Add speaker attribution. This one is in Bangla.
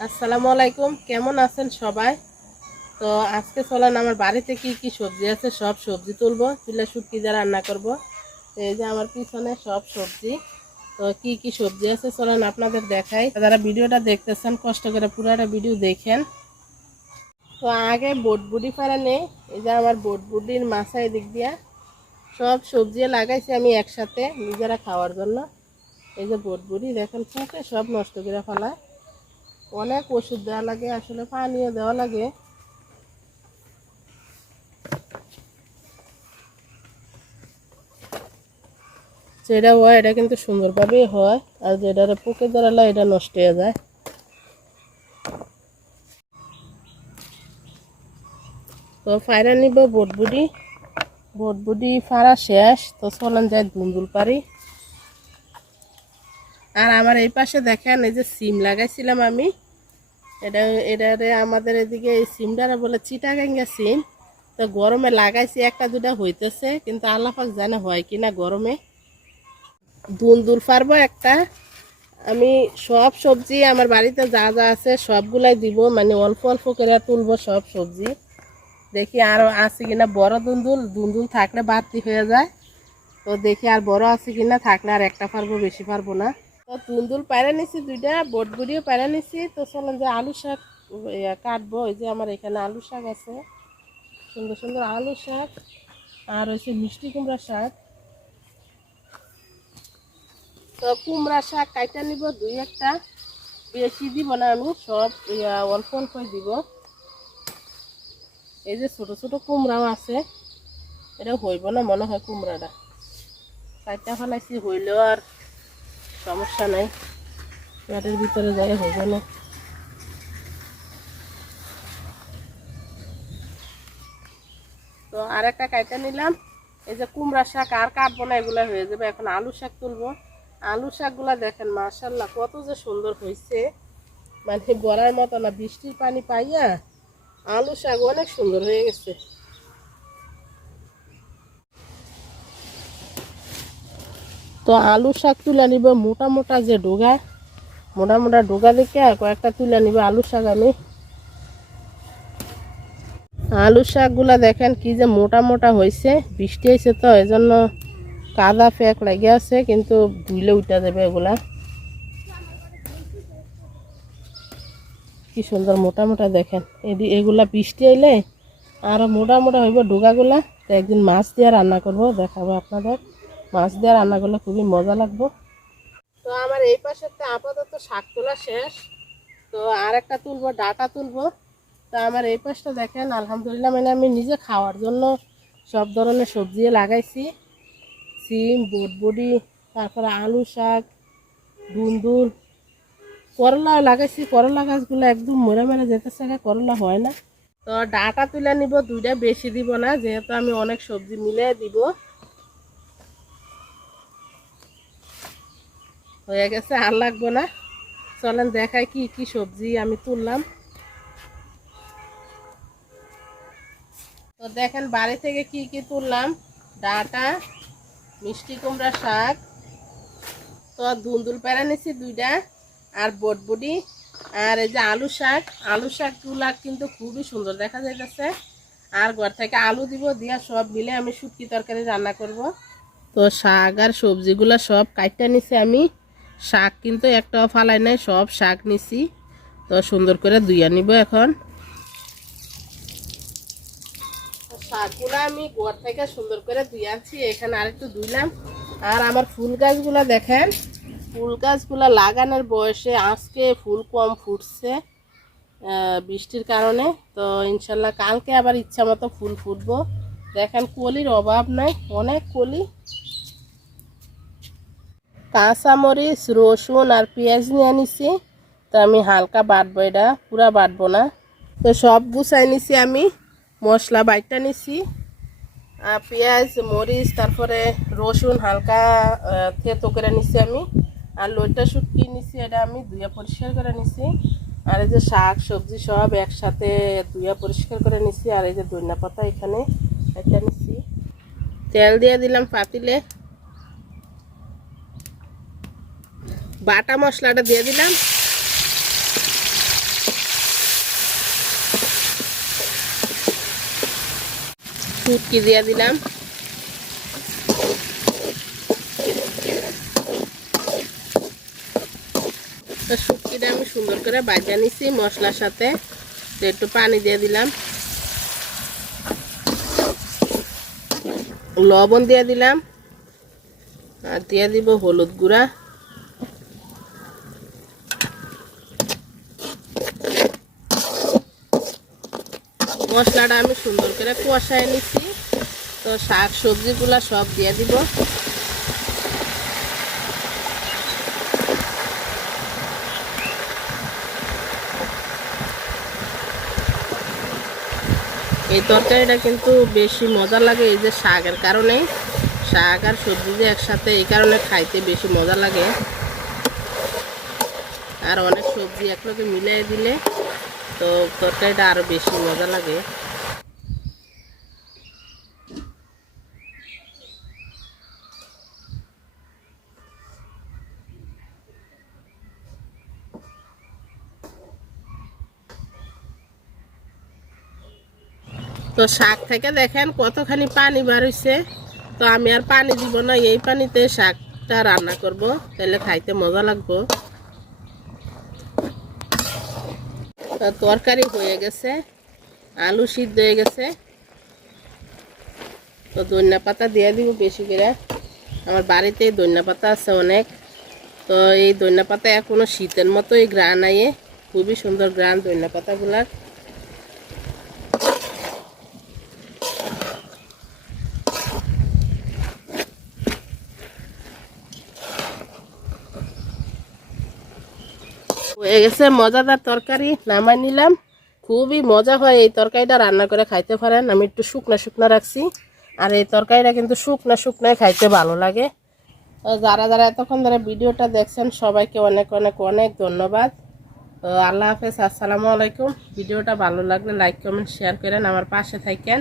Speaker 1: আসসালামু আলাইকুম, কেমন আছেন সবাই? তো আজকে চলেন, আমার বাড়িতে কি কি সবজি আছে? সব সবজি তুলবো তুলে শুটকি দিয়ে রান্না করব। তো এই যে আমার পিছনে সব সবজি। তো কি কি সবজি আছে? চলেন আপনাদের দেখাই। যারা ভিডিওটা দেখতেছেন, কষ্ট করে পুরোটা ভিডিও দেখেন। তো আগে বোটবুডি ফেরা নেই, এই যে আমার বোটবুডির মাছা এদিক দিয়া। সব সবজি লাগাইছি আমি একসাথে নিজেরা খাওয়ার জন্য। এই যে বোটবুডি দেখেন পুকে সব নষ্ট করে ফেলায় অনেক ওষুধ দেওয়া লাগে, আসলে পানিও দেওয়া লাগে। যেটা হয়, এটা কিন্তু সুন্দরভাবেই হয়, আর যেটা পোকে ধরালে এটা নষ্ট হয়ে যায়। তো ফাইরা নিব বটবুডি বটবুডি ফাড়া শেষ, তো চলেন যায় দুন্দুল পারি আর আমার এই পাশে দেখেন, এই যে সিম লাগাইছিলাম আমি। এটা এটারে আমাদের এদিকে এই সিমটারে বলে চিটাগাঙ্গা সিম। তো গরমে লাগাইছি, একটা দুটা হইতেছে, কিন্তু আল্লাপাক জানে হয় কিনা গরমে। দুন্দুল পারব একটা। আমি সব সবজি, আমার বাড়িতে যা যা আছে সবগুলাই দিব মানে অল্প অল্প করে তুলবো সব সবজি। দেখি আরও আছে কিনা বড় দুন্দুল দুন্দুল থাকলে বাড়তি হয়ে যায়। তো দেখি আর বড় আছে কিনা থাকলে আর একটা পারব, বেশি পারব না। তো তুন্দুল পায়রা নিছি দুইটা বটগুড়িও পায়রা নিছি। তো চলেন যে আলু শাক কাটবো। ওই যে আমার এখানে আলু শাক আছে। সুন্দর সুন্দর আলু শাক। আর হচ্ছে মিষ্টি কুমড়া শাক। তো কুমড়া শাক কাইটা নিব দুই একটা। বেশি দিব না আমি, সব অল্প অল্পই দিব। এই যে ছোট ছোট কুমড়াও আছে। এটা হইব না মনে হয় কুমড়াটা। কাইটা ফেলাইছি হইলেও আর সমস্যা নাই। পেটের ভিতরে যায় হইব না। তো আর একটা কাইটা নিলাম। এই যে কুমড়া শাক আর কাটবো না, এগুলো হয়ে যাবে। এখন আলু শাক তুলবো। আলু শাকগুলা দেখেন মার্শাল্লাহ কত যে সুন্দর হয়েছে মানে গড়ার মতো না, বৃষ্টির পানি পাইয়া আলু শাক অনেক সুন্দর হয়ে গেছে। তো আলু শাক তুলে নিব মোটা মোটা যে ডোগা, মোটা মোটা ডোগা দেখে কয়েকটা তুলে নিব আলু শাক আমি। আলু শাকগুলা দেখেন কি যে মোটা মোটা হয়েছে বৃষ্টি হয়েছে তো এই জন্য কাদা ফেক লাগে আছে, কিন্তু ধুইলে উঠা যাবে এগুলা। কি সুন্দর মোটা মোটা দেখেন, এদি এগুলা বৃষ্টি এলে আর মোটা মোটা হইব ডোগাগুলা, তো একদিন মাছ দিয়ে রান্না করব, দেখাবো আপনাদের। মাছ দিয়ে রান্না করলে খুবই মজা লাগবো। তো আমার এই পাশে তো আপাতত শাক তোলা শেষ। তো আর একটা তুলবো ডাটা তুলবো। তো আমার এই পাশটা দেখেন আলহামদুলিল্লাহ মানে আমি নিজে খাওয়ার জন্য সব ধরনের সবজি লাগাইছি। সিম বটবডি তারপরে আলু শাক দুন্দুল করলা লাগাইছি করলা গাছগুলো একদম মরে মরে যেতেছে গা, করলা হয় না। তো ডাটা তুলে নিব দুইটা বেশি দিব না যেহেতু আমি অনেক সবজি মিলে দিব। হয়ে গেছে, আর লাগবো না। চলেন দেখাই কি কি সবজি আমি তুললাম। তো দেখেন বাড়ি থেকে কি কি তুললাম? ডাটা, মিষ্টি কুমড়া শাক, তো দুন্দুল পেড়া নিছি দুইটা, আর বটবুডি আর এই যে আলু শাক। আলু শাক তুলা কিন্তু খুবই সুন্দর দেখা যাইতেছে। আর ঘর থেকে আলু দিব, দিয়া সব মিলে আমি শুটকি তরকারি রান্না করব। তো শাক আর সবজিগুলো সব কাটটা নিছি আমি। শাক কিন্তু একটাও ফালাই নাই, সব শাক নিছি। তো সুন্দর করে ধুইয়া নিব এখন। শাকগুলো আমি ঘর থেকে সুন্দর করে ধুয়ে আনছি, এখানে আরেকটু ধুইলাম। আর আমার ফুল গাছগুলো দেখেন, ফুল গাছগুলো লাগানোর বয়সে আজকে ফুল কম ফুটছে বৃষ্টির কারণে। তো ইনশাল্লাহ কালকে আবার ইচ্ছা মতো ফুল ফুটবো। দেখেন কলির অভাব নাই, অনেক কলি। কাঁচামরিচ, রসুন আর পেঁয়াজ নিয়ে নিছি তো আমি হালকা বাটবো এটা, পুরা বাটবো না। তো সব গুছাই নিছি আমি, মশলা বাইটটা নিছি। আর পেঁয়াজ, মরিচ, তারপরে রসুন হালকা থেতো করে নিছি আমি। আর লইটা শুটকি নিছি এটা আমি ধুয়ে পরিষ্কার করে নিছি। আর এই যে শাক, সবজি সব একসাথে ধুয়ে পরিষ্কার করে নিছি। আর এই যে ধনিয়া পাতা এখানে এটা নিছি। তেল দিয়ে দিলাম পাতিলে। বাটা মশলাটা দিয়ে দিলাম। ফুটকি দিয়ে দিলাম। তো শুটকিটা আমি সুন্দর করে বাজা নিছি মশলার সাথে। একটু পানি দিয়ে দিলাম। লবণ দিয়ে দিলাম। আর দিয়ে দিব হলুদ গুঁড়া। মশলাটা আমি সুন্দর করে কষায় নিচ্ছি। তো শাক সবজিগুলা সব দিয়ে দিব। এই তরকারিটা কিন্তু বেশি মজা লাগে এই যে শাকের কারণে। শাক আর সবজি যে একসাথে এই কারণে খাইতে বেশি মজা লাগে। আর অনেক সবজি একলগে মিলিয়ে দিলে তো তরকারিটা আরও বেশি মজা লাগে। তো শাক থেকে দেখেন কতখানি পানি বার হইছে। তো আমি আর পানি দিব না, এই পানিতে শাকটা রান্না করব, তাহলে খাইতে মজা লাগবো তো তরকারি হয়ে গেছে, আলু সিদ্ধ হয়ে গেছে। তো ধনিয়া পাতা দিয়ে দিব বেশি করে। আমার বাড়িতে ধনিয়া পাতা আছে অনেক। তো এই ধনিয়া পাতা এখনও শীতের মতোই গ্রান আইয়ে খুবই সুন্দর গ্রান ধনিয়া পাতাগুলার। হয়ে গেছে মজাদার তরকারি নামাই নিলাম। খুবই মজা হয় এই তরকারিটা রান্না করে খাইতে পারেন। আমি একটু শুকনা শুকনা রাখছি। আর এই তরকারিটা কিন্তু শুকনা শুকনায় খাইতে ভালো লাগে। যারা যারা এতক্ষণ ধরে ভিডিওটা দেখছেন, সবাইকে অনেক অনেক অনেক ধন্যবাদ। আল্লাহ হাফেজ, আসসালামু আলাইকুম। ভিডিওটা ভালো লাগলে লাইক কমেন্ট শেয়ার করেন। আমার পাশে থাকেন।